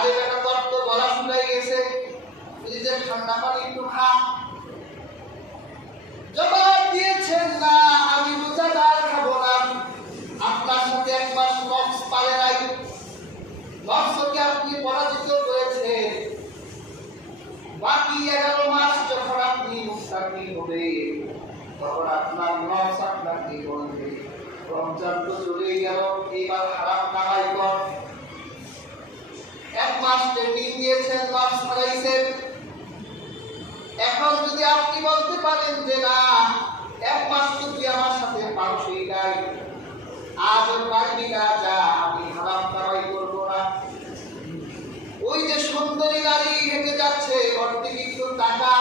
আরে বেটা তোর তো গলা শুকাই গেছে, ফ্রিজের ঠান্ডা পানি একটু খা। জবাব দিয়েছেন না, আমি রোজাদার খাবো না। আপনার সাথে 1 মাস নফস পারে নাই, নফসকে আপনি পরাজিত করেছেন। বাকি 11 মাস যখন আপনি মুস্তাকি হবে, তখন আপনার নফস আপনাকে বলবে রমজান তো চলে গেল, এবার হারাম কামাই কর। 1 মাস ট্রেনিং দিয়েছেন, নফস হারাইছেন। এখন যদি আপনি বলতে পারেন যে না, 1 মাস তো তুই আমার সাথে পারছই নাই, আজও পারবি না, যা আমি হারাম কামাই করবো না। ওই যে সুন্দরী নারী হেঁটে যাচ্ছে, অর্ধে কিন্তু টাকা,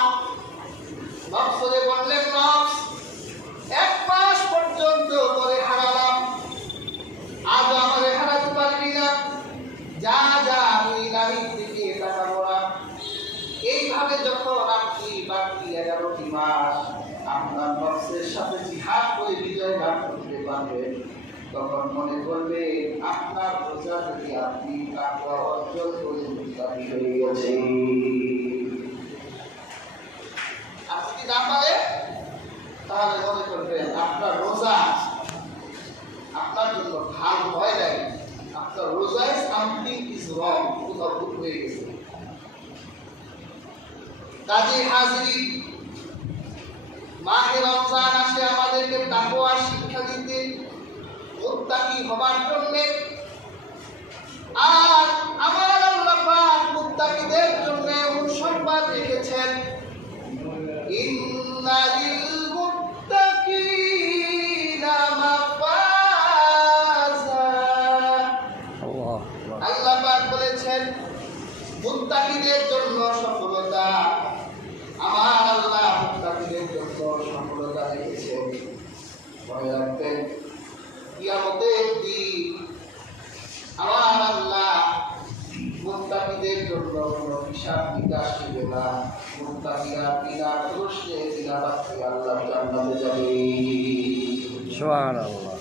নফসরে বললেন নফস 1 মাস পর্যন্ত তোরে হারালাম, আজও আমারে হারাতে পারবি না, যা যা আমি নারীর দিকে তাকাবো না। এইভাবে যখন আপনি বাকি 11টি মাস আপনার নফসের সাথে জিহাদ করে বিজয় লাভ করতে পারবেন, তখন মনে করবে আপনার রোজা থেকে আপনি তাকওয়া অর্জন করে মুত্তাকি হয়ে গেছেন। আপনি যদি না পারেন তাহলে মনে করবেন আপনার রোজা আপনার জন্য ভালো হয় নাই, আপনার রোজায় সামথিং ইজ রং, কোথাও ভুল হয়ে গেছে। কাজী হাজরি, মাহে রমজান আসে আমাদেরকে তাকওয়ার শিক্ষা দিতে, মুত্তাকি হবার জন্য। আর আমার আল্লাহ পাক মুত্তাকিদের জন্য এমন সংবাদ রেখেছেন, ইন্নালিল মুত্তাকিনা মাফাজা। আল্লাহ পাক বলেছেন মুত্তাকিদের জন্য সফলতা। আমার আল্লাহ মুত্তাকিদের জন্য সফলতা রেখেছেন। মনে রাখবেন কিয়ামতের দিন আমার আল্লাহ মুত্তাকিদের জন্য কোনো হিসাব নিকাশ নেবে না। মুত্তাকিরা বিনা প্রশ্নে বিনা বাক্যে আল্লাহর জান্নাতে যাবে। সুবহানাল্লাহ।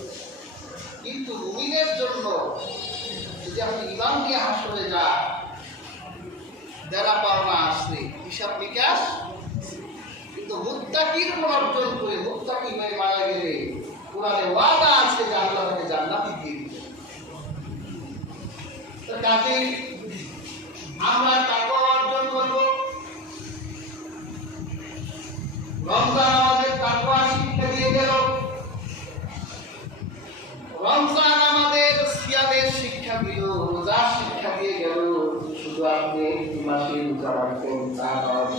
কিন্তু মুমিনের জন্য যদি আপনি ঈমান নিয়ে হাসরে যান, যারা পাওনা আসছে হিসাব নিকাশ, কিন্তু মুত্তাকির গুণ অর্জন করে মুত্তাকি হয়ে মারা গেলে কোরআনে ওয়াদা আছে যে আল্লাহ তাকে জান্নাতে দিয়ে দিবেন। তো কাজে আমরা তাকওয়া অর্জন করব। রমজান আমাদের তাকওয়া শিক্ষা দিয়ে গেল, রমজান আমাদের সিয়ামের শিক্ষা দিল, রোজার শিক্ষা দিয়ে গেল। শুধু আপনি 1 মাসে রোজা রাখবেন তা নয়,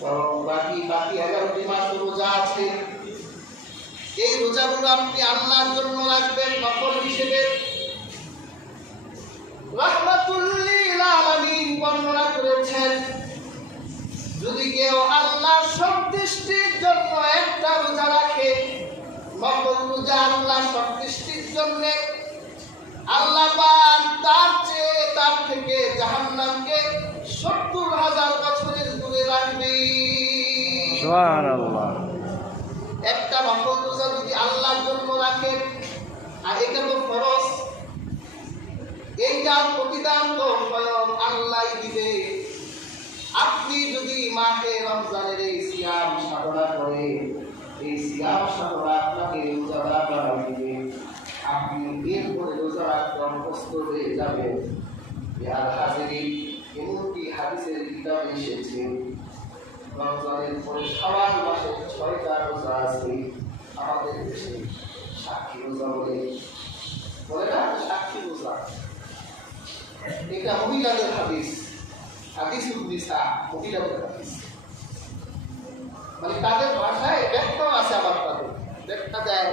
বরং বাকি 11টি মাস রোজা আছে। এই রোজাগুলো আপনি আল্লাহর জন্য রাখবেন নফল হিসেবে। রাহমাতুল লিল আলামিন বর্ণনা করেছেন, যদি কেউ আল্লাহর সন্তুষ্টির জন্য একটা রোজা রাখে, নফল রোজা আল্লাহর সন্তুষ্টির জন্য, আল্লাহ পাক তার থেকে জাহান্নামকে 70,000 বছরের দূরে রাখবে। সুবহানাল্লাহ। একটা নফল রোজা যদি আল্লাহর জন্য রাখেন, আর এটা তো ফরজ, এইটার প্রতিদান তো স্বয়ং আল্লাহই দিবে। আপনি যদি মাহে রমজানের এই সিয়াম সাধনা করেন, এই সিয়াম সাধনা আপনাকে রোজাদার বানাই দিবে। আপনি এরপরে রোজা রাখতে অভ্যস্ত হয়ে যাবেন। আর হাজিরিন, এমনকি হাদিসের কিতাবে এসেছে রমজানের পরে শাওয়াল মাসের 6টা রোজা আছে। আমাদের দেশে সাক্ষী রোজা বলে না, সাক্ষী রোজা, এটা মহিলাদের হাদিস, হাদিস উদ্দিসা, মহিলাদের হাদিস, মানে তাদের ভাষায় ব্যাখ্যাও আছে। আবার তাদের ব্যাখ্যা দেয়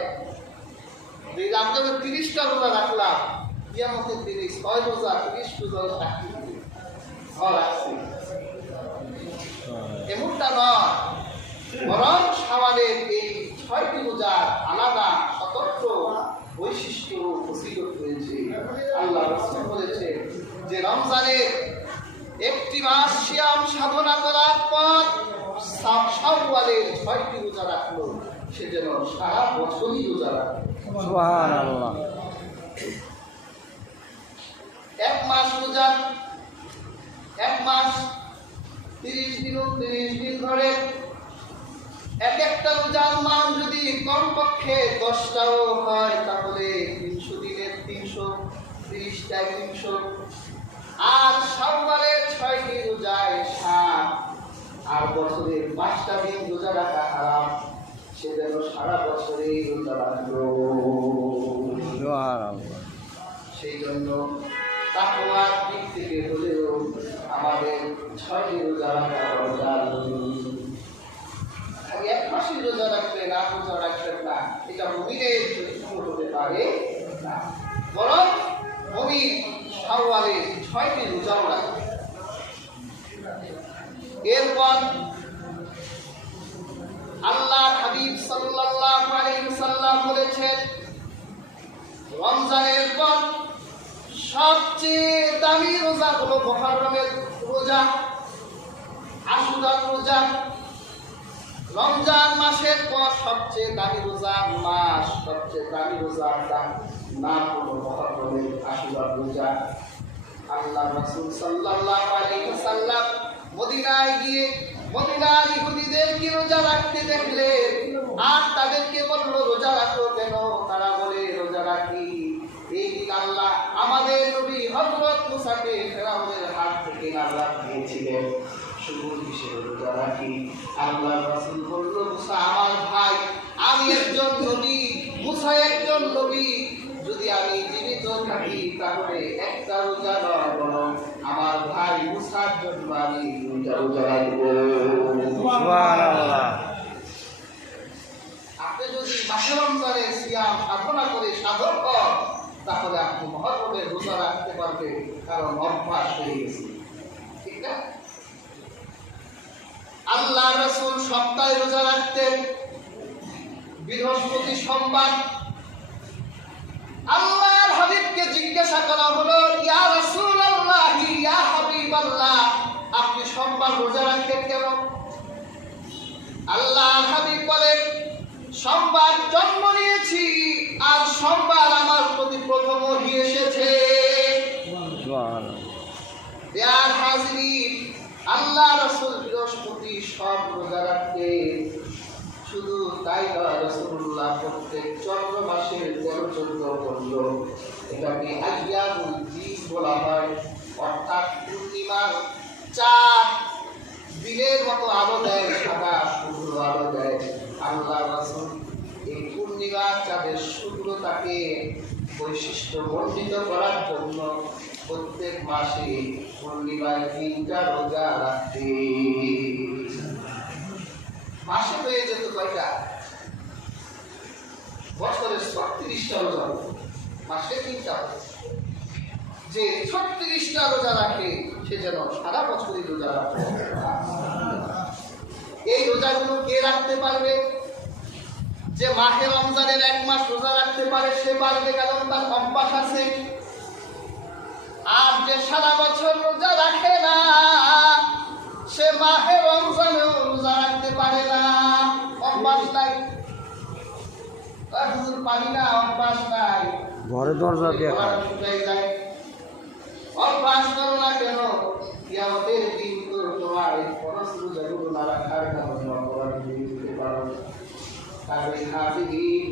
যে আমরা 30টা রোজা রাখলাম, কিয়ামতের দিনে 6 রোজা 30 রোজা সাক্ষী রাখছি, এমনটা নয়। বরং শাওয়ালের এই 6টি রোজার আলাদা স্বতন্ত্র বৈশিষ্ট্য ফজিলত রয়েছে। আল্লাহ রাসূল বলেছে যে রমজানের 1টি মাস সিয়াম সাধনা করার পর শাওয়ালের 6টি রোজা রাখলো, সে যেন সারা বছরই রোজা রাখে। সুবহানাল্লাহ। 1 মাস রোজা এক মাস 30 দিন 30 দিন ধরে এক একটা রোজার মান যদি কমপক্ষে 10টাও হয় তাহলে 300 দিনের 330টায় 300, আর শাওয়ালের 6টি রোজায় 7, আর বছরের 5টা দিন রোজা রাখা হারাম, সে যেন সারা বছরে রোজা রাখলো। সেই জন্য তাকওয়ার দিক থেকে হলেও আমাদের 6টি রোজা রাখা দরকার। এক মাসের রোজা রাখবেন আর রোজা রাখবেন না, এটা মুমিনের চরিত্র হতে পারে না, বরং মুমিন শাওয়ালের 6টি রোজাও রাখবে। এরপর আল্লাহর হাবিব সাল্লাল্লাহু আলাইহি ওয়াসাল্লাম বলেছেন, রমজানের পর সবচেয়ে দামি রোজা হলো মুহররমের রোজা, আশুরার রোজা। রমজান মাসের পর সবচেয়ে দামি রোজার মাস, সবচেয়ে দামি রোজার নাম হলো মুহররমের আশুরার রোজা। আল্লাহ রাসূল সাল্লাল্লাহু আলাইহি ওয়াসাল্লাম মদিনায় গিয়ে মদিনার ইহুদিদেরকে রোজা রাখতে দেখলেন, আর তাদেরকে বলল রোজা রাখো কেন? তারা বলে রোজা রাখি এই দিন আল্লাহ আমাদের নবী হযরত মুসাকে ফেরাউনের হাত থেকে নাজাত দিয়েছিলেন, শুকুর হিসেবে রোজা রাখি। আল্লাহ রাসূল বলল, মুসা আমার ভাই, আমি একজন নবী, মুসা একজন নবী, যদি আমি জীবিত থাকি তাহলে একটা রোজা নয় বরং আমার ভাই মুসার জন্য আমি রোজা রাখবো। সুবহানাল্লাহ। আপনি যদি মাহে রমজানের সিয়াম সাধনা করে সাধক হন তাহলে আপনি মুহররমের রোজা রাখতে পারবেন, কারণ অভ্যাস হয়ে গেছে, ঠিক না? আল্লাহ রাসূল সপ্তাহে রোজা রাখতেন, বৃহস্পতি সোমবার। আল্লাহর হাবিবকে জিজ্ঞাসা করা হলো, ইয়া রাসূলুল্লাহ, ইয়া হাবিবাল্লাহ, আপনি সোমবার রোজা রাখেন কেন? আল্লাহর হাবিব বলেন, সোমবার জন্ম নিয়েছি আর সোমবার আমার প্রতি প্রথম ওহী এসেছে। ইয়া হাজিরিন, আল্লাহ রাসূল বৃহস্পতি সব রোজা রাখতেন। শুধু তাই নয়, রাসূলুল্লাহ প্রত্যেক চন্দ্র মাসের 13-14 করল, এটাকে আইয়ামুল বীজ বলা হয়, অর্থাৎ পূর্ণিমার চাঁদ দিনের মতো আলো দেয়, সাদা শুভ্র আলো দেয়। আল্লাহ রাসূল এই পূর্ণিমার চাঁদের শুভ্রতাকে বৈশিষ্ট্য মণ্ডিত করার জন্য প্রত্যেক মাসে পূর্ণিমার 3টা রোজা রাখতেন। মাসে হয়ে যেত কয়টা? বছরে 36টা রোজা, মাসে 3টা। যে 36টা রোজা রাখে সে যেন সারা বছরই রোজা রাখে। এই রোজাগুলো কে রাখতে পারবে? যে মাহে রমজানের 1 মাস রোজা রাখতে পারে সে পারবে, কারণ তার অভ্যাস আছে। আর যে সারা বছর রোজা রাখে না সে মাহে রমজানেও রোজা রাখতে পারে না, অভ্যাস নাই। হুজুর পারি না, অভ্যাস নাই, ঘরে দরজা দিয়ে যায়। অভ্যাস করো না কেন? কিয়ামতের দিন তো তোমার এই ফরজ রোজাগুলো না রাখার কারণে অপরাধ হয়ে যেতে পারো। তাহলে হাজিরিন,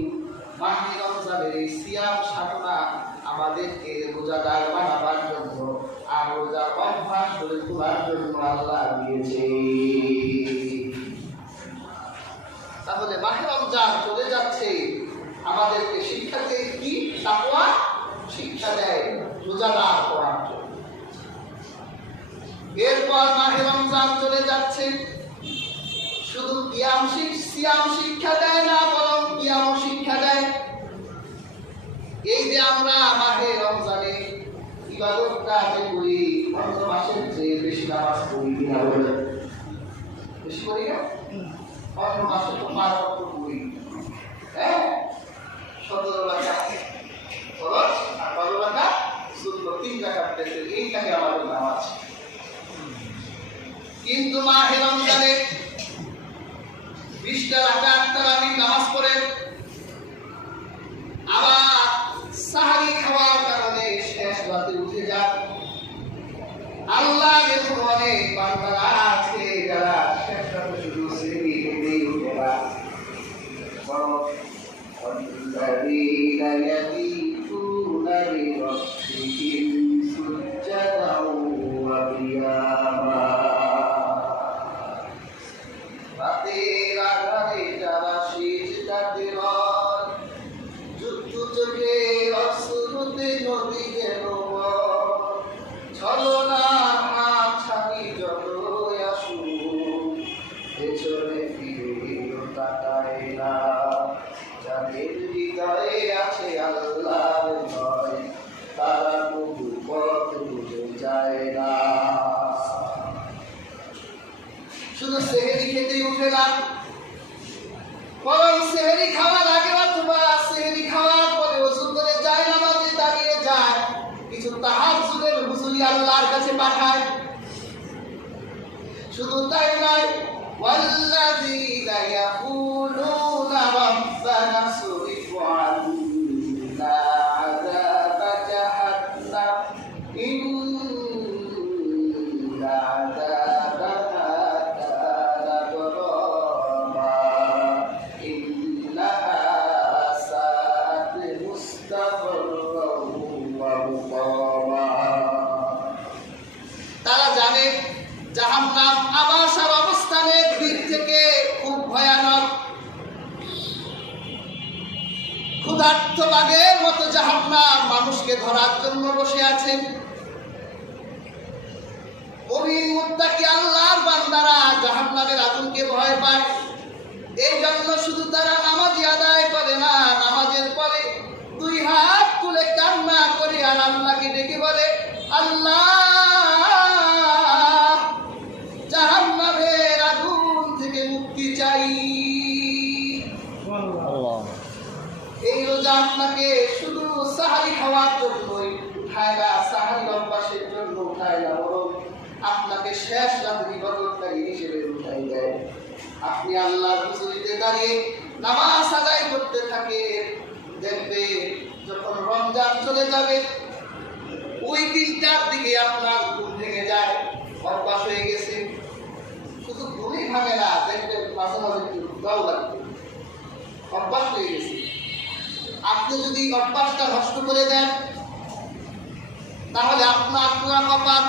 মাহে রমজানের এই সিয়াম সাধনা আমাদেরকে রোজাদার বানাবার জন্য আর রোজার অভ্যাস করে তোলার জন্য আল্লাহ দিয়েছে। তাহলে মাহে রমজান চলে যাচ্ছে, আমাদেরকে শিক্ষা দেয় কি? তাকওয়া শিক্ষা দেয় রোজাদার হওয়ার জন্য। এরপর মাহে রমজান চলে যাচ্ছে, শুধু সিয়াম শিক্ষা দেয় না, বরং কিয়াম শিক্ষা দেয়। এই যে আমরা মাহে রমজানে ইবাদতটা যে করি, অন্য মাসের চেয়ে বেশি নামাজ পড়ি কিনা বলে? বেশি করি না? অন্য মাসে তো 5 ওয়াক্ত পড়ি, হ্যাঁ, 17 রাকাত ফরজ আর 12 রাকাত সুন্নাত, 3 রাকাত পেতে, এইটাকে আমাদের নামাজ। কিন্তু মাহে রমজানে 20টা রাকাত তারাবি নামাজ পড়ে, আবার সাহারি খাওয়ার কারণে শেষ রাতে উঠে যান, আল্লাহর এরকম অনেক বান্দারা আছে যারা শেষ রাতে শুধু সেহরি খেতেই উঠে না, বরং والذين يبيتون لربهم سجدا وقياما রাতের আধারে যারা সিজদাতে রয়, যুদ্ধ চোখে অশ্রুতে নদী যেন ছলনার হাত ছানি যতই আসুক, পেছনে ফিরেও তাকায় না। যাদের হৃদয়ে আছে আল্লাহর ভয়, তারা তবু পথ ভুলে যায় না। শুধু সেহরি খেতেই উঠে না, বরং সেহরি খাওয়ার আগে অথবা সেহরি খাওয়ার পরে ওযু করে যায়, নামাজে দাঁড়িয়ে যায়, কিছু তাহাজ্জুদের হুজুরি আল্লাহর কাছে পাঠায়। শুধু তাই নয়, ওয়াল্লাযীনা ইয়াকুলুনা রাব্বানা সরিফ আন্না আযাবা জাহান্নাম ইন্না আযাবাহা কানা গরামা ইন্নাহা সাআত মুস্তাকররাও ওয়া মুকামা। তারা জানে জাহান্নাম আবাসার অবস্থানের দিক থেকে খুব ভয়ানক। ক্ষুধার্ত বাঘের মতো জাহান্নাম মানুষকে ধরার জন্য বসে আছে। মুমিন মুত্তাকি আল্লাহর বান্দারা জাহান্নামের আগুনকে ভয় পায়। এই জন্য শুধু তারা নামাজি আদায় করে না, নামাজের পরে দুই হাত তুলে কান্না করে আর আল্লাহকে ডেকে বলে, আল্লাহ জাহান্নামের আগুন থেকে মুক্তি চাই। এই রোজা আপনাকে শুধু সাহারি খাওয়ার জন্যই উঠায় না, সাহারি অভ্যাসের জন্য উঠায় না, বরং আপনাকে শেষ রাতের ইবাদতকারী হিসেবে উঠাই দেয়। আপনি আল্লাহর হুজুরিতে দাঁড়িয়ে নামাজ আদায় করতে থাকে, দেখবে যখন রমজান চলে যাবে ওই দিনটার দিকে আপনার ঘুম ভেঙে যায়। অভ্যাস হয়ে গেছে, শুধু ঘুমই ভাঙে না, দেখবেন মাঝে মাঝে একটু দাও লাগবে, অভ্যাস হয়ে গেছে। আপনি যদি অভ্যাসটা নষ্ট করে দেন তাহলে আপনার পুরা কপাল।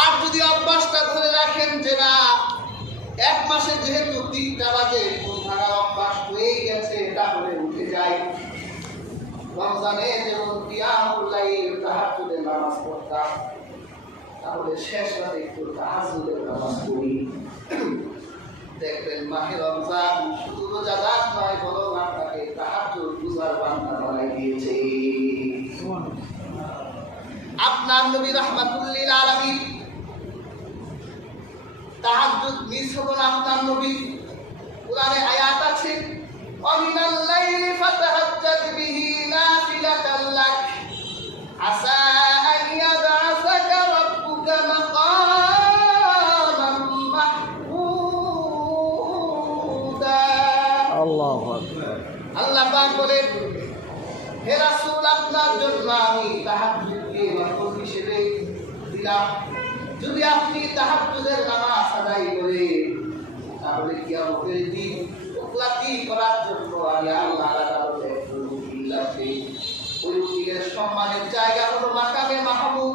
আর যদি অভ্যাসটা ধরে রাখেন যে না, এক মাসে যেহেতু 3টা বাজে ঘুম ভাঙার অভ্যাস হয়েই গেছে, তাহলে উঠে যাই। রমজানে যেমন কিয়ামুল লাইল তাহাজ্জুদের নামাজ পড়তাম, তাহলে শেষ রাতে একটু তাহাজ্জুদের নামাজ পড়ি। দেখবেন মাহে রমজান শুধু রোজাদার নয়, বরং আপনাকে তাহাজ্জুদ গুজার বান্দা বানাই দিয়েছে। আপনার নবী রাহমাতুল লিল আলামিন তাহাজ্জুদ মিস হলো না। আপনার নবী কোরআনে আয়াত আছে, ওয়ামিনাল লাইলি ফাতাহাজ্জাদ বিহি নাফিলাতাল লাক আসা আন ইয়াবআসাকা রাব্বুকা মাকামান মাহমুদা। আল্লাহু আকবার। আল্লাহ পাক বলেন, হে রাসূল, আপনার জন্য আমি তাহাজ্জুদকে ওয়াজিব হিসেবে দিলাম। যদি আপনি তাহাজ্জুদের নামাজ আদায় করেন তাহলে কিয়ামতের দিন উকলাতি করার জন্য আমি আল্লাহর আদালতে একজন উকিল আছে। ওই উকিলের সম্মানের জায়গা হলো মাকামে মাহমুদ।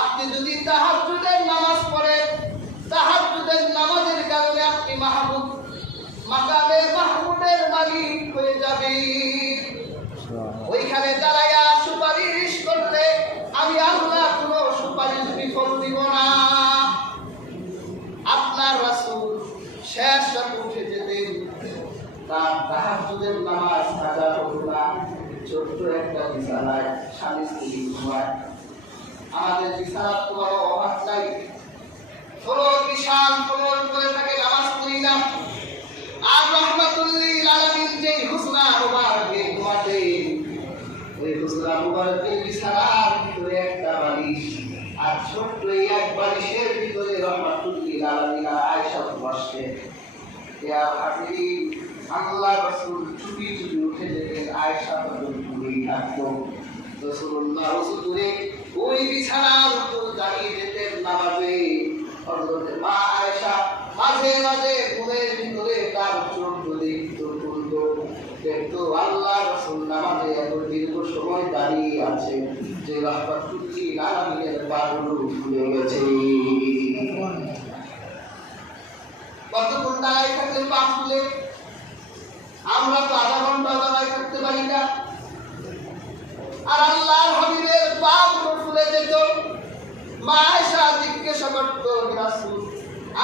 আপনি যদি তাহাজ্জুদের নামাজ পড়েন, তাহাজ্জুদের নামাজের কারণে আপনি মাহমুদ, মাকামে মাহমুদের মালিক হয়ে যাবেন। ওইখানে দাঁড়ায়া সুপারিশ করতে আমি আল্লাহ কোনো সুপারিশ বিফল দিব না। আপনার রাসূল শেষ রাতে উঠে যেতেন, তার তাহাজ্জুদের নামাজ আদায় হতো না। ছোট্ট একটা বিছানায় স্বামী স্ত্রী ঘুমায়। আমাদের বিছানার তো বড় অভাব নাই, ফ্লোর বিশাল ফ্লোর করে থাকে, নামাজ পড়ি না। আর রাহমাতুল লিল আলামিন যেই হুজরা মুবারকে ঘুমাতেন, ওই হুজরা মুবারকের বিছানার ভিতরে একটা বালিশ, আর ছোট্ট এই এক বালিশের ভিতরে রাহমাতুল লিল আলামিন আয়েশা বসতেন। ইয়া হাবিবি, আল্লাহ রাসূল চুপি চুপি উঠে যেতেন, আয়েশা তখন ঘুমিয়ে থাকতো। তো রাসূলুল্লাহ হুজুরে ওই বিছানার উপর দাঁড়িয়ে যেতেন নামাজে। হযরত মা আয়েশা মাঝে মাঝে ঘুমের ভিতরে তার চোখ খুলে তুলতো, দেখতো আল্লাহ রাসূল নামাজে এত দীর্ঘ সময় দাঁড়িয়ে আছে যে রাহমাতুল্লিল আলামিনের পাগুলো ফুলে গেছে। কতক্ষণ দাঁড়ায় থাকতেন পা ফুলে? আমরা তো আধা ঘন্টা দাঁড়ায় থাকতে পারি না। আর আল্লাহর হাবিবের পা ফুলে যেত। মা আয়েশা জিজ্ঞাসা করতো, রাসূল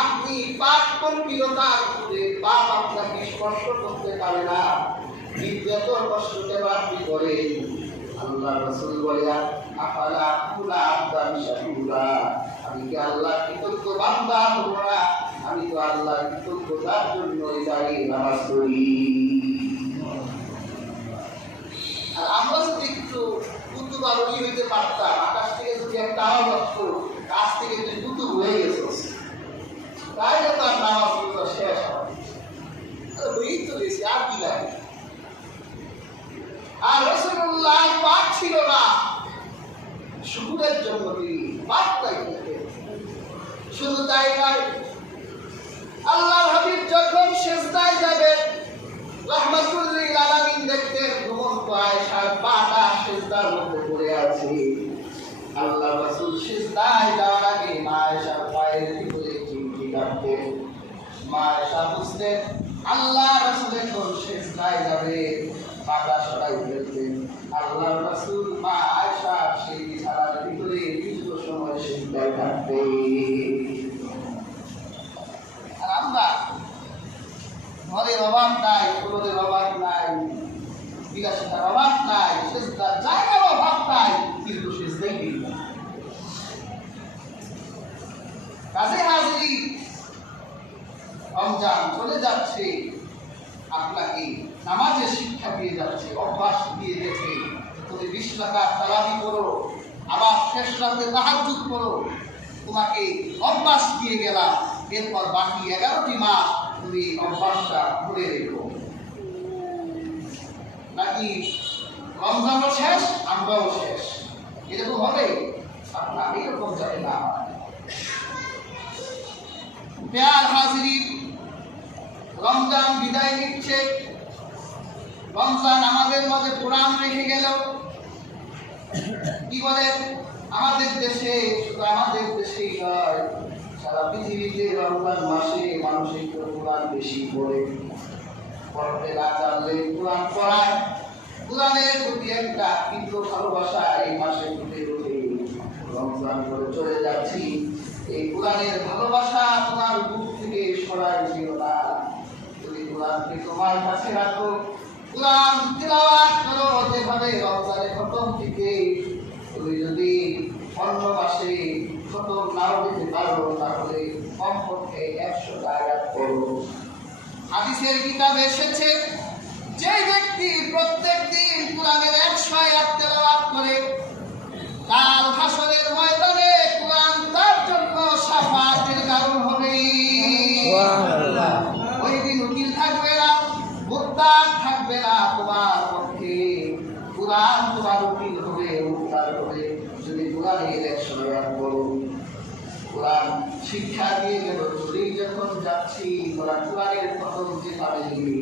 আপনি পাক গম্ভীরতার উপরে পাপ আপনাকে স্পর্শ করতে পারে না, কিন্তু এত কষ্ট কেন আপনি করেন? আল্লাহ রাসূল বলে, আফালা কুলা আব্দান শাকুরা, আমি কি আল্লাহ কৃতজ্ঞ বান্দা হব না? আমি তো আল্লাহ কৃতজ্ঞতার জন্য দাঁড়িয়ে নামাজ পড়ি। আর আমরা যদি একটু কুতুব আলোকি হইতে পারতাম, আকাশ থেকে যদি একটা আওয়াজ আসতো, কাছ থেকে তুই কুতুব হয়ে গেছিস, তাইলে তো আর নামাজ পড়া শেষ হয়। হয়েই তো গেছি, আর কি লাগে? আর রাসূলুল্লাহ পাক ছিল না, শুকরের জন্য তিনি পাক চাইতেন। শুধু তাই নয়, আল্লাহর হাবিব যখন সিজদায় যাবেন, রাহমাতুল্লিল আলামিন দেখতেন ঘুমন্ত আয়েশার পাটা সিজদার মধ্যে পড়ে আছে। আল্লাহ রাসূল সিজদায় যাওয়ার আগে মা আয়েশার পায়ের ভিতরে চিমটি কাটতেন। মা আয়েশা বুঝতেন আল্লাহ রাসূল যখন সিজদায় যাবে, পাটা সরাই ফেলতেন। আল্লাহ রাসূল মা আয়েশা সেই বিছানার ভিতরে দীর্ঘ সময় সিজদায় থাকতেন। আর আমরা ঘরের অভাব নাই, ফুলের অভাব নাই, বিলাসিতার অভাব নাই, সিজদার জায়গার অভাব নাই, কিন্তু সিজদাই নেই। কাজে হাজিরি, রমজান চলে যাচ্ছে, আপনাকে নামাজের শিক্ষা দিয়ে যাচ্ছে, অভ্যাস দিয়ে গেছে। তুমি 20 রাকাত তারাবি করো, আবার শেষ রাতে তাহাজ্জুদ করো, তোমাকে অভ্যাস দিয়ে গেলাম। এরপর বাকি 11টি মাস তুমি অভ্যাসটা ভুলে রেখো। নাকি রমজানও শেষ, আমরাও শেষ, এরকম হবে? আপনার এরকম যাবে না। প্যার হাজিরি, রমজান বিদায় নিচ্ছে। রমজান আমাদের মধ্যে কোরআন রেখে গেল। কি বলেন? আমাদের দেশে, শুধু আমাদের দেশেই নয়, সারা পৃথিবীতে রমজান মাসে মানুষ একটু কোরআন বেশি পড়ে। পড়তে না জানলে কোরআন পড়ায়। কোরআনের প্রতি একটা তীব্র ভালোবাসা এই মাসে ফুটে ওঠে। রমজান করে চলে যাচ্ছি, এই কোরআনের ভালোবাসা তোমার বুক থেকে সরাই দিও না। তুমি কোরআনকে তোমার কাছে রাখো, কোরআন তিলাওয়াত করো। যেভাবে রমজানের প্রথম থেকে তুমি যদি অন্য মাসে খতম নাও দিতে পারো, তাহলে কমপক্ষে 100 আয়াত পড়ো। হাদিসের কিতাবে এসেছে, যে ব্যক্তি প্রত্যেক দিন কোরআনের 100 আয়াত তেলাওয়াত করে, কাল হাসরের ময়দানে কোরআন তার জন্য শাফাআতের কারণ হবে। সুবহানাল্লাহ। ওই দিন উকিল থাকবে না, মুত্তাক থাকবে না, তোমার পক্ষে কোরআন তোমার উকিল হবে, মুত্তাক হবে। যদি কোরআনের 100 আয়াত পড়ো, কোরআন শিক্ষা দিয়ে গেল, চলে যখন যাচ্ছি কোরআনের প্রথম যে পাবে দিবি,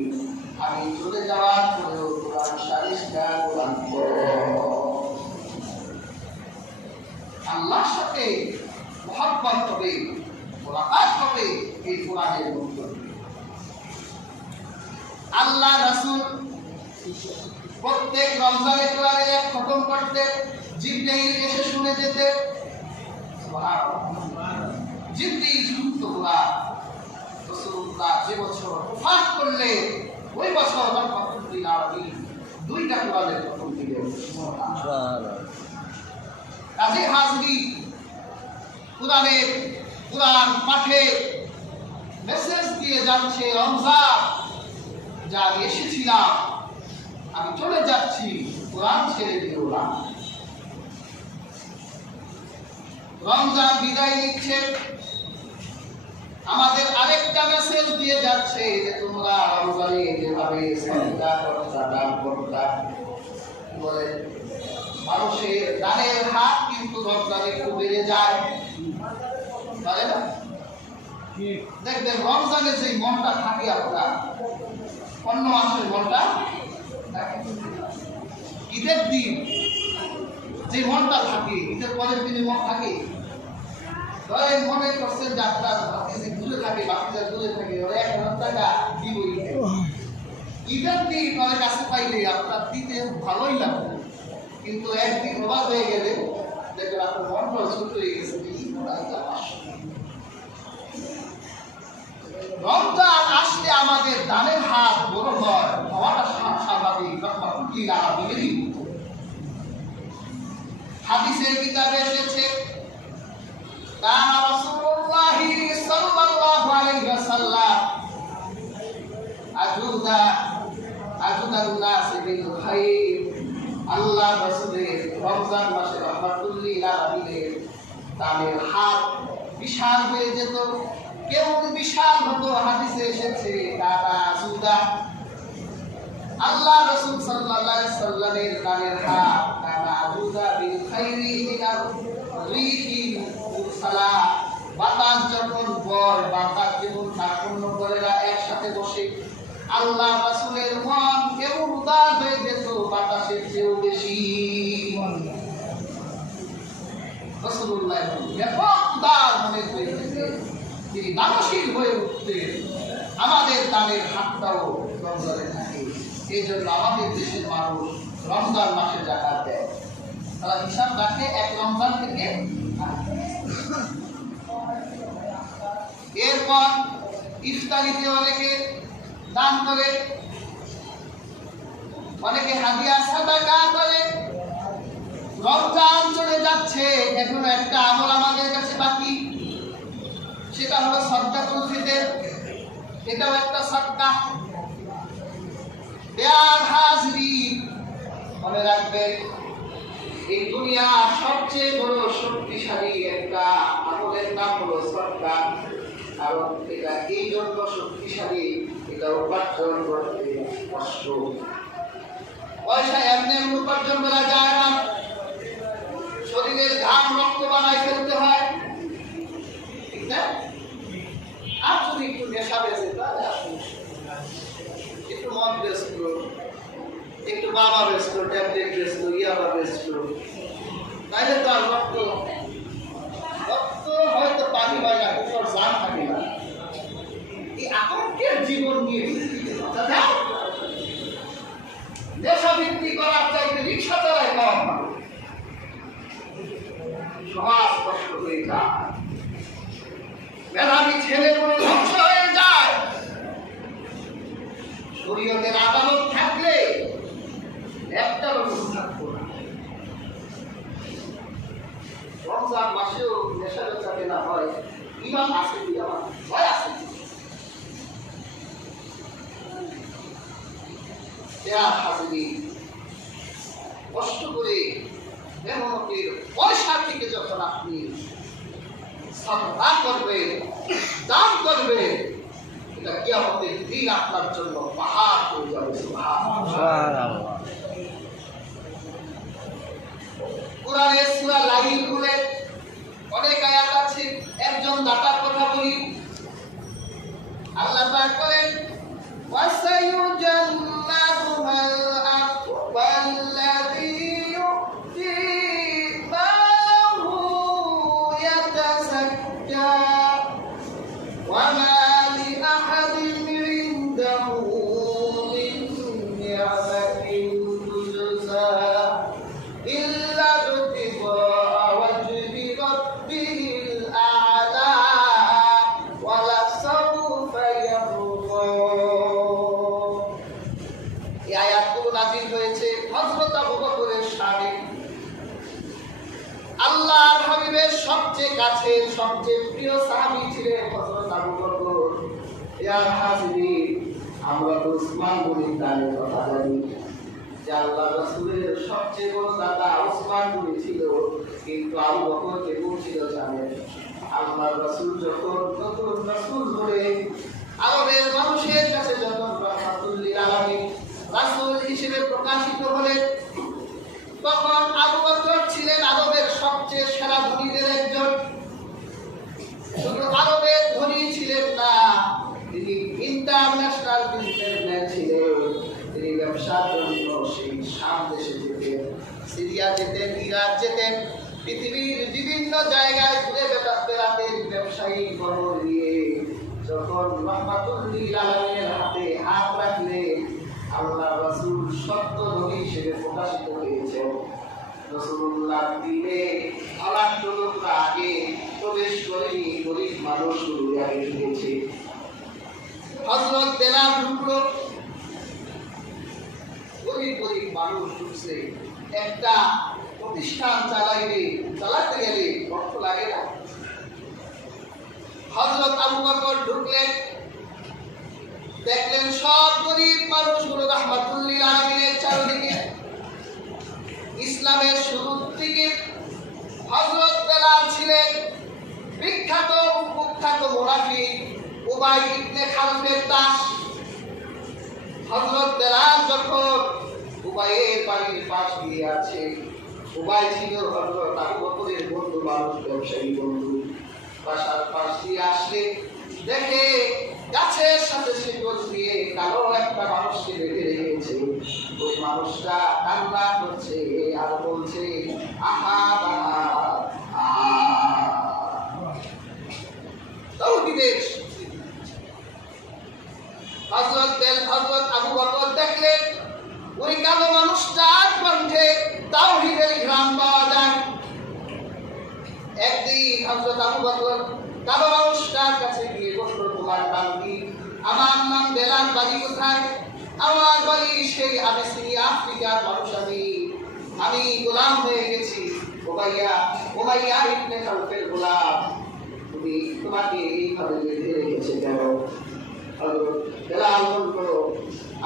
আমি চলে যাওয়ার পরেও কোরআন 40টা কোরআন পড়ো। আল্লাহর সাথে মহব্বত হবে, মোলাকাত হবে এই কোরআনের মধ্যে। আল্লাহ রাসূল প্রত্যেক রমজানে কোরআনের এক খতম করতে, জিবরাইল এসে শুনে যেতে। জিবরাইল শুনতো কোরআন। রাসূলুল্লাহ যে বছর ওফাত করলে, ওই বছর রাহমাতুল্লিল আলামিন 2টা কোরআনের খতম দিলেন। সুবহানাল্লাহ। কাজী হাজরি, কোরআন পাঠে মেসেজ দিয়ে যাচ্ছে, রমজান যা আমি এসেছিলাম, আমি চলে যাচ্ছি, কোরআন ছেড়ে দিও না। রমজান বিদায় নিচ্ছে, আমাদের আরেকটা মেসেজ দিয়ে যাচ্ছে যে তোমরা রমজানে যেভাবে সাদকা করতা, দান করতা, বলে মানুষের দানের হাত কিন্তু রমজানে একটু বেড়ে যায়, পারে না? দেখবেন রমজানে যে মনটা থাকে আপনার, অন্য মাসের মনটা থাকে। ঈদের দিন যে মনটা থাকে, ঈদের পরের দিনে মন থাকে। ধরেন মনে করছেন যে আপনার দূরে থাকে, বাকিরা দূরে থাকে, ওরা 1,000 টাকা দিব ঈদের দিন ওদের কাছে পাইলে আপনার দিতে ভালোই লাগবে, কিন্তু একদিন অবাক হয়ে গেলে দেখবেন আপনার মনটা ছোট হয়ে গেছে। রমজান আসলে আমাদের দানের হাত বড় হয়, হওয়াটা স্বাভাবিক। হাদিসের কিতাবে এসেছে, কানা রাসূলুল্লাহ সাল্লাল্লাহু আলাইহি ওয়াসাল্লাম আজুদান নাস বিল খায়র। আল্লাহ রাসূলের রমজান মাসে রাহমাতুল লিল আলামিনের দানের হাত বিশাল হয়ে যেত। কেমন বিশাল হতো? হাদিসে এসেছে, কানা আজুদা, আল্লাহ রাসূল সাল্লাল্লাহু আলাইহি ওয়াসাল্লামের দানের হাত কানা আজুদা বিল খায়রি মিনার রিহি মুরসালা। বাতাস যখন বয়, বাতাস যেমন নাকন্ন করেরা একসাথে বসে, আল্লাহ রাসূলের মন কেমন উদার হয়ে যেত বাতাসের চেয়েও বেশি। রাসূলুল্লাহ এত উদার মনে হয়ে যেতে, তিনি দানশীল হয়ে উঠতেন। আমাদের দানের হাতটাও রমজানে থাকে। এই জন্য আমাদের দেশের মানুষ রমজান মাসে জাকাত দেয়, তারা হিসাব রাখে এক রমজান থেকে। এরপর ইফতারিতে অনেকে দান করে, অনেকে হাদিয়া সাদাকা করে। রমজান চলে যাচ্ছে, এখনো একটা আমল আমাদের কাছে বাকি, সেটা হলো সাদকাতুল ফিতর। এটাও একটা সাদকা। বেয়ার হাজরিন, মনে রাখবেন, এই দুনিয়ার সবচেয়ে বড় শক্তিশালী একটা আমলের নাম হলো সাদকা। কারণ এটা এই জন্য শক্তিশালী, এটা উপার্জন করতে কষ্ট। পয়সা এমনি এমনি উপার্জন করা যায় না, শরীরের ঘাম রক্ত বানায় ফেলতে হয়, ঠিক না? আর যদি একটু নেশা বেঁচে, তাহলে একটু মদ বেচল, একটু বাবা বেচল, ট্যাবলেট বেচল, ইয়াবা বেচল, তাইলে তো আর রক্ত হয়তো পানি হয় না, কিন্তু আর জান থাকে না। এই আতঙ্কের জীবন নিয়ে নেশা বিক্রি করার চাইতে রিক্সা চালায় কম, সমাজ কষ্ট হয়ে যায়, মেধাবী ছেলেগুলো ধ্বংস হয়ে যায়। শরীয়তের আদালত থাকলে একটা লোক থাকতো না। রমজান মাসেও নেশা বেচা কেনা হয়, ইমান আছে কি? আমার ভয় আছে। কষ্ট করে মেহনতের পয়সা থেকে যখন আপনি সাদকা করবেন, দান করবেন, এটা কিয়ামতের দিন আপনার জন্য পাহাড় হয়ে যাবে। সুবহানাল্লাহ। কুরআনের সূরা লাইল খুলে অনেক আয়াত আছে। একজন দাতার কথা বলি, আল্লাহ পাক বলেন, ওয়াসায়ুজান্নাতুল আতওয়াল্লাযী ইউতি মাহু ইয়াতাসাক্কা ওয়া মা লিআহাদিন ইনদাহু মিন নি'মাতিন তুজজা ইল্লা বিতিগা ওয়াজহি রাব্বিহিল আ'লা ওয়া লাসাউফা ইয়ারদা। এই আয়াতগুলো নাযিল হয়েছে হযরত আবু বকরের শানে। আল্লাহর হাবিবের সবচেয়ে কাছের, সবচেয়ে প্রিয় সাহাবী ছিলেন হযরত আবু বকর। ইয়া হাজিরিন, আমরা তো উসমান গনির দানের কথা জানি যে আল্লাহ রাসূলের সবচেয়ে বড় দাদা উসমান গনি ছিল, কিন্তু আবু বকর কেমন ছিল জানেন? আল্লাহ রাসূল যখন নতুন রাসূল হয়ে আরবের মানুষের কাছে যখন রাহমাতুল লিল আলামিন রাসূল হিসেবে প্রকাশিত হলেন, তখন আবু বকর ছিলেন আরবের সবচেয়ে সেরা ধনীদের একজন। শুধু আরবের ধনী ছিলেন না, তিনি ইন্টারন্যাশনাল বিজনেসম্যান ছিলেন। তিনি ব্যবসার জন্য সেই শাম দেশে যেতেন, সিরিয়া যেতেন, ইরাক যেতেন, পৃথিবীর বিভিন্ন জায়গায় ঘুরে বেড়াতেন ব্যবসায়িক বহর নিয়ে। যখন রহমাতুল লিল আলামিনের হাতে হাত রাখলেন, আল্লাহ রাসূল সত্য নবী হিসেবে প্রকাশিত হয়েছেন। রাসূলুল্লাহ দিনে অনাথ লোকরা আগে প্রবেশ করেনি, গরিব মানুষগুলো আগে ঢুকেছে। হযরত বেলাল ঢুকলো, গরিব গরিব মানুষ ঢুকছে। একটা প্রতিষ্ঠান চালাতে গেলে অর্থ লাগে না। হযরত আবু বকর ঢুকলেন, দেখলেন সব গরিব মানুষগুলো রাহমাতুল লিল আলামিনের চারদিকে। ইসলামের শুরুর দিকে হযরত বেলাল ছিলেন বিখ্যাত কুখ্যাত মুনাফিক উবাই ইবনে খালফের দাস। হযরত বেলাল যখন উবাইয়ের বাড়ির পাশ দিয়ে আছে, উবাই ছিল হযরত আবু বকরের বন্ধু মানুষ, ব্যবসায়ী বন্ধু। বাসার পাশ দিয়ে আসলে দেখে গাছের সাথে শিকল দিয়ে কালো একটা মানুষকে বেঁধে রেখেছে। ওই মানুষটা কান্না করছে আর বলছে, আহা তাওহীদের। হযরত আবু বকর দেখলেন ওই কালো মানুষটার কণ্ঠে তাওহীদের ঘ্রাণ পাওয়া যায়। একদিন হযরত আবু বকর কালো মানুষটার কাছে গিয়ে বলল, তোমার নাম কি? আমার নাম বেলাল। বাড়ি কোথায়? আমার বাড়ি সেই আবিসিনিয়া, আফ্রিকার মানুষ। আমি গোলাম হয়ে গেছি, উমাইয়া ইবনে খালফের গোলাম। তোমাকে এইভাবে বেঁধে রেখেছে কেন? হযরত বেলাল বলল,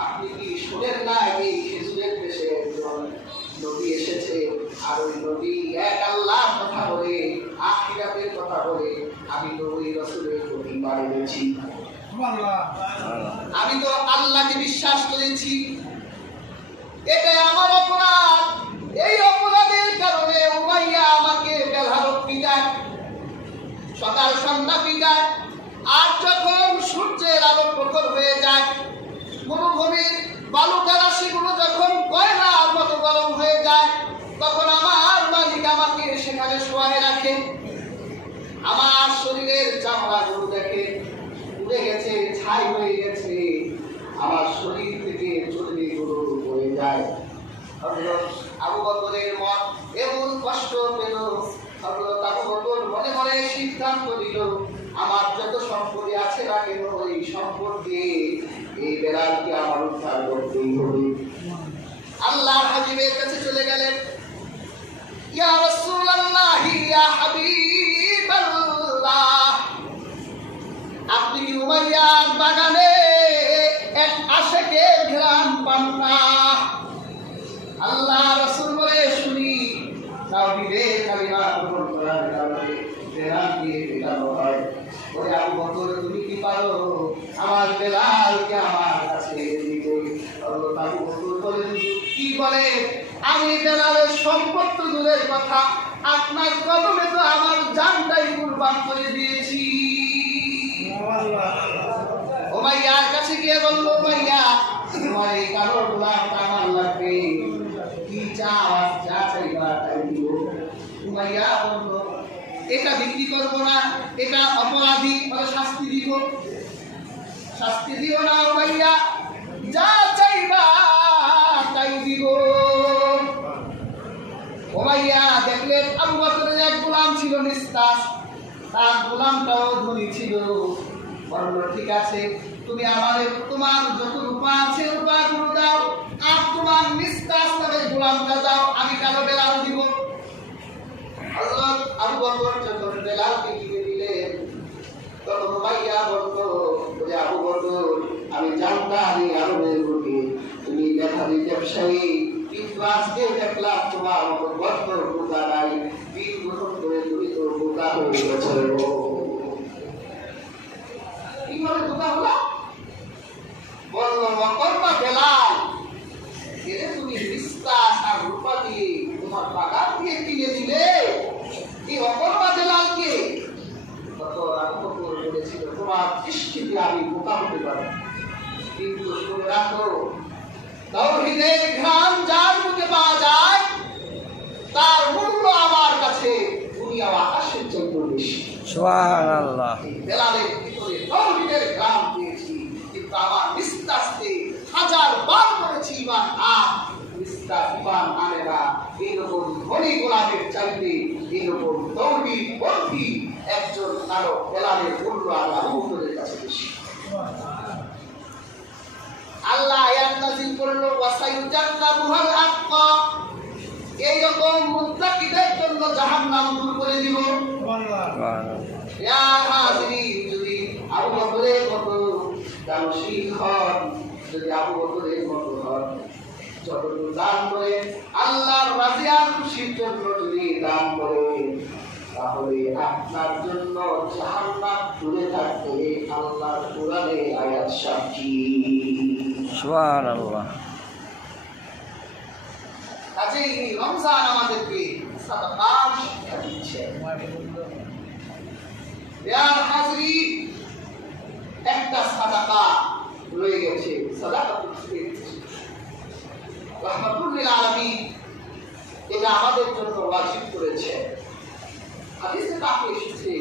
আপনি কি শোনেন না এই খেজুরের দেশে একজন নবী এসেছে, আর ওই নবী এক আল্লাহর কথা বলে, আখিরাতের কথা বলে। আমি তো ওই রাসূলের প্রতি ঈমান এনেছি, আমি তো আল্লাহকে বিশ্বাস করেছি। এটাই আমার অপরাধ। এই অপরাধের কারণে উমাইয়া আমাকে বেলালক পিটায়, সকাল সন্ধ্যা পিটায়। আর যখন সূর্যের আলো প্রখর হয়ে যায়, মরুভূমির বালুকা রাশিগুলো যখন কয়লার মতো গরম হয়ে যায়, তখন আমার মালিক আমাকে সেখানে শোয়ায় রাখে। আমার শরীরের চামড়াগুলো দেখে উড়ে গেছে, ছাই হয়ে গেছে, আমার শরীর থেকে চর্বিগুলো বয়ে যায়। হযরত আবু বকরের মন এমন কষ্ট পেল। হযরত আবু বকর মনে মনে সিদ্ধান্ত নিল, আমার যত সম্পত্তি আছে না কেন, ওই সম্পদ দিয়ে এই বেলালকে আমার উদ্ধার করতেই হবে। আল্লাহর হাবিবের কাছে চলে গেলেন, ইয়া রাসূলুল্লাহ, ইয়া হাবিবাল্লাহ, আপনি কি উমাইয়ার বাগানে এক আশিকের ঘ্রাণ পান না? আল্লাহ রাসূল বলে, শুনি তাওহীদের কালিমা গ্রহণ করার কারণে বেলাল দিয়ে পেটানো হয়। ওরে আবু বকর, তুমি কি পারো আমার বেলালকে আমার কাছে দিতে? হযরত আবু বকর বলেন, কি বলে? আমি বেলালের সম্পত্তি দূরের কথা, আপনার কদমে তো আমার জানটাই কুরবান করে দিয়েছি। উমাইয়ার কাছে গিয়ে বলল, উমাইয়া, তোমার এই কালো গোলামটা আমার লাগবে, কি চাও? যা চাইবা তাই দিব। উমাইয়া বলল, এটা বিক্রি করবো না, এটা অপরাধী, শাস্তি দিব। শাস্তি দিও না উমাইয়া, যা চাইবা তাই দিব। উমাইয়া দেখলেন আবু বকরের এক গোলাম ছিল নিস্তাস, তার গোলামটাও ধনী ছিল। বলল, ঠিক আছে, তুমি আমাদের তোমার যত রূপা আছে রূপাগুলো দাও, আর তোমার নিস্তাস নামের গোলামটা দাও, আমি কালো বেলাল দিব। হযরত আবু বকর যখন বেলালকে কিনে দিলেন, তখন উমাইয়া বলল, যে আবু বকর, আমি জানতাম এই আরবের বুকে তুমি মেধাবী ব্যবসায়ী, কিন্তু আজকে দেখলাম তোমার মতো বদ্ধ বোকা নাই, দিন গ্রহণ করে তুমি তো বোকা হয়ে গেছো। কিভাবে বোকা হলো? বলল, অকর্মা বেলাল, এরে তুমি নিস্তাস আর রূপা দিয়ে রাখো, তাওহীদের ঘ্রাণ যার মুখে পাওয়া যায় তার মূল্য আমার কাছে দুনিয়া ও আকাশের চেয়ে বেশি। সুবহানাল্লাহ। বেলালের ভিতরে তাওহীদের ঘ্রাণ পেয়েছি, কিন্তু আমার নিস্তাস্তে হাজার বার করেছি ইমান আন, নিস্তাস ইমান আনে না। এইরকম ধনী গোলামের চাইতে এইরকম তাওহীদ পন্থী একজন কারো বেলালের মূল্য আল্লাহ হুজুরের কাছে বেশি। আল্লাহ আয়াত নাযিল করলো ওয়াসায়ুজান্নাবুহাল আতকা, এইরকম মুত্তাকিদের জন্য জাহান্নাম দূর করে দিব। ইয়া হাজিরিন, যদি আবু বকরের মতো দানশীল হন, যদি আবু বকরের মতো হন, যতটুকু দান করে আল্লাহর রাজি আর খুশির জন্য যদি দান করে, তাহলে আপনার জন্য জাহান্নাম দূরে থাকবে আল্লাহর কোরআনের আয়াত সাক্ষী। সুবহানাল্লাহ। কাজেই এই রমজান আমাদেরকে সাদাকার শিক্ষা দিচ্ছে। ইয়া হাজিরিন, একটা সাদাকা রয়ে গেছে, সাদাকাতুল ফিতর। রাহমাতুল লিল আলামিন এটা আমাদের জন্য ওয়াজিব করেছে। হাদিসে পাকে এসেছে,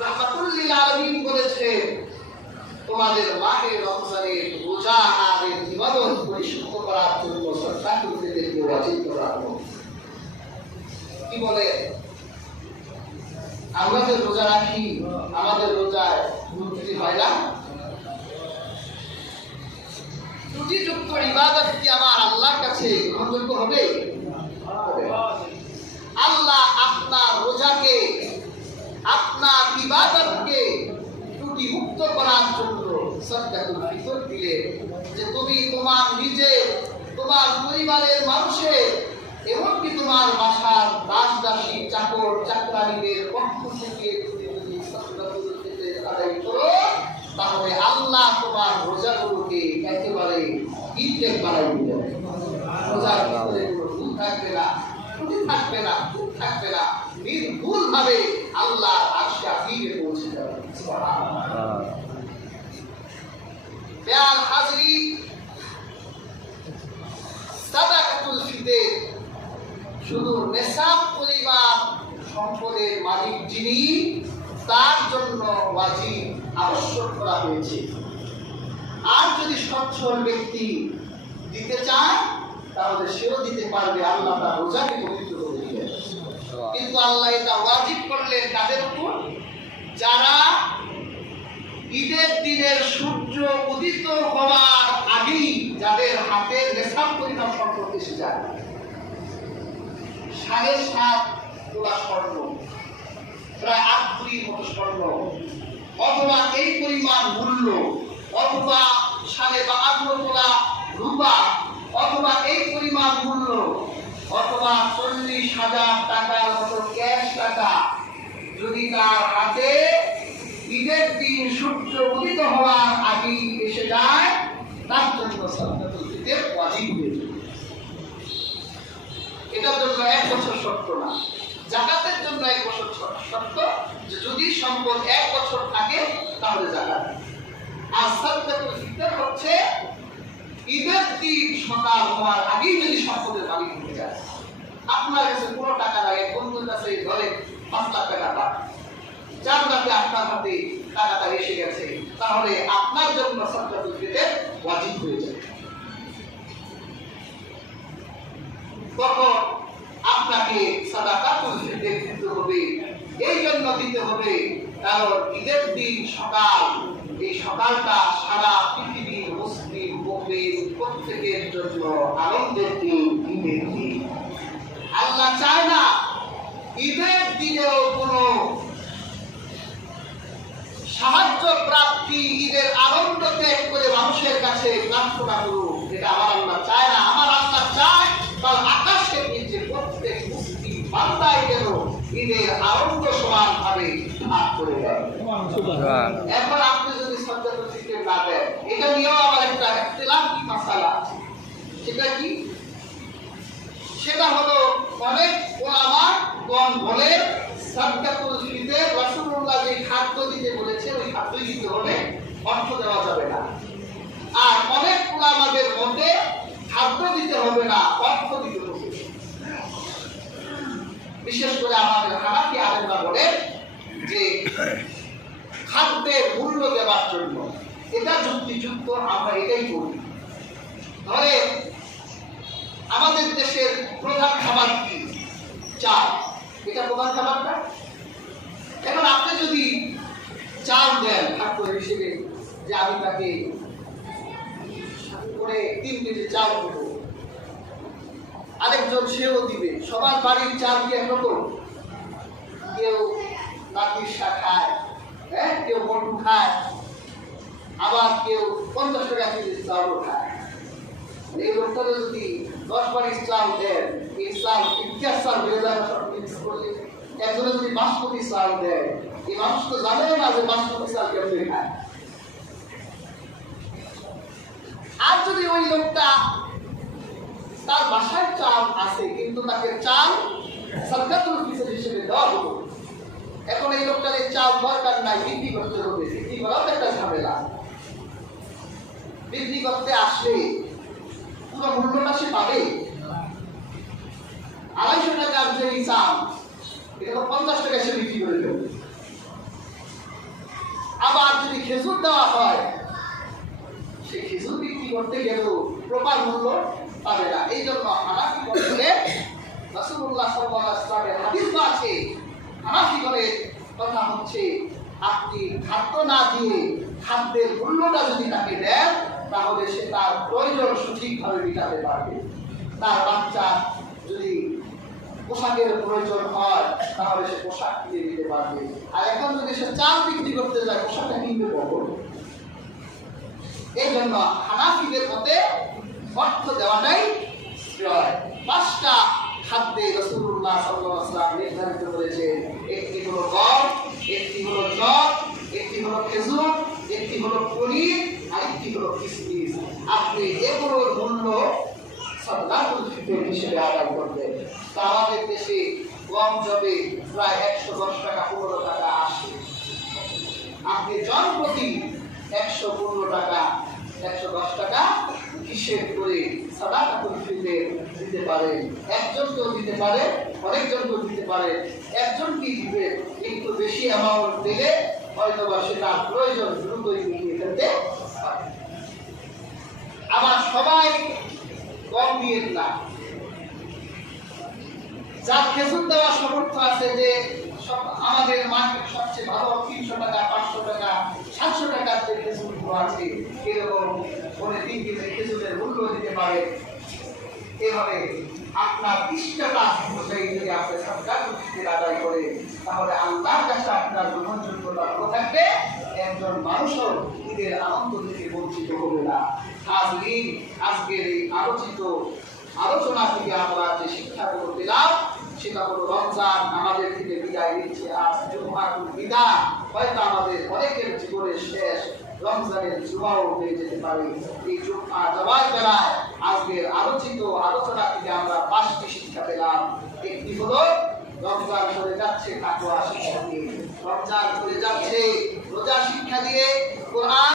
রাহমাতুল লিল আলামিন বলেছে, তোমাদের মাহে রমজানের রোজা আর ইবাদত পরিশুদ্ধ করার জন্য সাদাকাতুল ফিতরকে ওয়াজিব করা হলো। কি বলে? আমরা যে রোজা রাখি, আমাদের রোজায় ত্রুটি হয় না? ত্রুটিযুক্ত ইবাদত কি আমার আল্লাহর কাছে গ্রহণযোগ্য হবে? আল্লাহ আপনার রোজাকে, আপনার ইবাদতকে ত্রুটি মুক্ত করার জন্য সাদাকাতুল ফিতর দিলেন, যে তুমি তোমার নিজে, তোমার পরিবারের মানুষের, এমনকি তোমার বাসার দাস দাসী চাকর চাকরানীদের পক্ষ থেকে তুমি যদি সাদাকাতুল ফিতর আদায় করো, তাহলে আল্লাহ তোমার রোজাগুলোকে একেবারে ইনটেক বানাই দিবেন। রোজার ভিতরে কোনো ভুল থাকবে না, ত্রুটি থাকবে না, ভুল থাকবে না, নির্ভুল ভাবে আল্লাহর আরশে আজিমে পৌঁছে যাবে। সুবহানাল্লাহ। বেয়াল হাজিরিন, সাদাকাতুল ফিতর শুধু নেশাব পরিমাণ সম্পদের মালিক যিনি, তার জন্য ওয়াজিব আবশ্যক করা হয়েছে। আর যদি সচ্ছল ব্যক্তি দিতে চায় তাহলে সেও দিতে পারবে, আল্লাহ তার রোজাকে পবিত্র করে দিবেন। কিন্তু আল্লাহ এটা ওয়াজিব করলেন কাদের উপর? যারা ঈদের দিনের সূর্য উদিত হওয়ার আগেই যাদের হাতের নেশাব পরিমাণ সম্পদ এসে যায়, 7.5 তোলা স্বর্ণ, প্রায় 8 ভরির মতো স্বর্ণ, অথবা এই পরিমাণ মূল্য, অথবা 52 তোলা রূপা, অথবা এই পরিমাণ মূল্য, অথবা 40,000 টাকার মতো ক্যাশ টাকা যদি তার হাতে ঈদের দিন সূর্য উদিত হওয়ার আগেই এসে যায়, তার জন্য সাদাকাতুল ফিতর ওয়াজিব হয়ে যায়। এটার জন্য 1 বছর শর্ত না, যাকাতের জন্য 1 বছর শর্ত, যে যদি সম্পদ 1 বছর থাকে তাহলে যাকাত। আর সাদাকাতুল ফিতর হচ্ছে ঈদের দিন সকাল হওয়ার আগেই যদি সম্পদের মালিক হয়ে যায়। আপনার কাছে কোনো টাকা নাই, বন্ধুর কাছে ধরে 5 লাখ টাকা পান, 4 লাখে আপনার হাতে টাকাটা এসে গেছে, তাহলে আপনার জন্য সাদাকাতুল ফিতর ওয়াজিব হয়ে যায়। তখন আপনাকে সাদাকাতুল ফিতর দিতে হবে। এই জন্য দিতে হবে কারণ ঈদের দিন সকাল, এই সকালটা সারা পৃথিবীর মুসলিম মুমিন প্রত্যেকের জন্য আনন্দের দিন, ঈদের দিন। আল্লাহ চায় না ঈদের দিনেও কোনো সাহায্য প্রাপ্তি, ঈদের আনন্দ ত্যাগ করে মানুষের কাছে প্রার্থনা করুক, এটা আমার আল্লাহ চায় না। আমার আল্লাহ চায় তার আকাশের নিচে প্রত্যেক মুসলিম বান্দাই যেন ঈদের আনন্দ সমান ভাবে ভাগ করে দেয়। এখন আপনি যদি সাদাকাতুল ফিতর না দেন, এটা নিয়েও আবার একটা ইখতিলাফি মাসালা আছে। সেটা কি? সেটা হলো অনেক ওলামাগণ বলে সাদাকাতুল ফিতর রাসূলুল্লাহ যে খাদ্য দিতে বলেছে ওই খাদ্যই দিতে হবে, হবে না, অর্থ দিতে হবে। বিশেষ করে আমাদের হানাফি আলেমরা বলে যে খাদ্যের মূল্য দেওয়ার জন্য এটা যুক্তিযুক্ত, আমরা এটাই করি। ধরে আমাদের দেশের প্রধান খাবার কি? চাল। এটা প্রধান খাবারটা। এখন আপনি যদি চাল দেন খাদ্য হিসেবে, যে আমি তাকে করে 3 কেজি চাল দেব, আরেকজন সেও দিবে, সবার বাড়ির চাল কি একরকম? কেউ লাঠির শাক খায়, হ্যাঁ, কেউ মটু খায়, আবার কেউ 50 টাকা কেজি চালও খায়। এই লোকটাকে যদি 10 বাড়ির চাল দেন, এই চাল ইতিহাস চাল হয়ে যাবে সব মিক্স করলে। একজনে যদি বাসমতি চাল দেয়, এই মানুষ তো জানে না যে বাসমতি চাল কেমন খায়। আর যদি ওই লোকটা তার বাসায় চাল আছে কিন্তু তাকে চাল সরকাতুল ফিতর হিসেবে দেওয়া হলো, এখন এই লোকটার এই চাল দরকার নাই, বিক্রি করতে হবে। বিক্রি করাও একটা ঝামেলা। বিক্রি করতে আসলে পুরো মূল্যটা সে পাবে? 250 টাকার যে চাল, এটা তো 50 টাকা সে বিক্রি করে দেবে। আবার যদি খেজুর দেওয়া হয়, সে খেজুর বিক্রি করতে গেলেও প্রপার মূল্য পাবে না। এই জন্য হানাফি বলে, রাসূলুল্লাহ সাল্লাল্লাহু আলাইহি ওয়াসাল্লামের হাদিস আছে, হানাফি বলে কথা হচ্ছে আপনি খাদ্য না দিয়ে খাদ্যের মূল্যটা যদি তাকে দেন, তাহলে সে তার প্রয়োজন সঠিকভাবে মেটাতে পারবে। তার বাচ্চা যদি পোশাকের প্রয়োজন হয়, তাহলে সে পোশাক কিনে দিতে পারবে। আর এখন যদি সে চাল বিক্রি করতে যায়, পোশাকটা কিনবে কখন? এই জন্য হানাফিদের মতে অর্থ দেওয়াটাই শ্রেয়। 5টা খাদ্যে রাসূলুল্লাহ সাল্লাল্লাহু আলাইহি ওয়াসাল্লাম নির্ধারিত করেছেন। একটি হলো গম, একটি হলো জব, একটি হলো খেজুর, একটি হলো পনির, আর একটি হলো কিশমিশ। আপনি এগুলোর মূল্য সাদাকাতুল ফিতর হিসেবে আদায় করবেন। তা আমাদের দেশে গম জবে প্রায় 110 টাকা 15 টাকা আসে। আপনি জন প্রতি 115 টাকা 110 টাকা হিসেব করে সাদাকাতুল ফিতর দিতে পারেন। একজনকেও দিতে পারে, অনেকজনকেও দিতে পারে। একজনকেই দিবে, কিন্তু বেশি অ্যামাউন্ট দিলে হয়তো বা সেটা প্রয়োজন দ্রুতই মিটিয়ে ফেলতে পারে। আবার সবাই কম দিয়ে না, যার খেজুর দেওয়া সামর্থ্য আছে, যে আমাদের মার্কেট সবচেয়ে ভালো 300 টাকা 500 টাকা 700 টাকার যে খেজুর আছে, এরকম ওনে 3 কেজি খেজুরের মূল্য দিতে পারে। এভাবে আপনার 30 টাকা অনুযায়ী যদি আপনি সাদাকাতুল ফিতর আদায় করে, তাহলে আল্লাহর কাছে আপনার গ্রহণযোগ্যতা ভালো থাকবে। একজন মানুষও ঈদের আনন্দ থেকে বঞ্চিত হবে না। হাজরিন, আজকের এই আলোচনা থেকে আমরা যে শিক্ষাগুলো পেলাম, সেটা হলো রমজান আমাদের থেকে বিদায় নিচ্ছে। আজ জুমাতুল বিদা, হয়তো আমাদের অনেকের জীবনের শেষ রমজানের জুমাও হয়ে যেতে পারে। এই জুমা যাওয়ার বেলায় আজকের আলোচনা থেকে আমরা 5টি শিক্ষা পেলাম। একটি হলো রমজান চলে যাচ্ছে তাকওয়া শিক্ষা দিয়ে, রমজান চলে যাচ্ছে রোজা শিক্ষা দিয়ে, কোরআন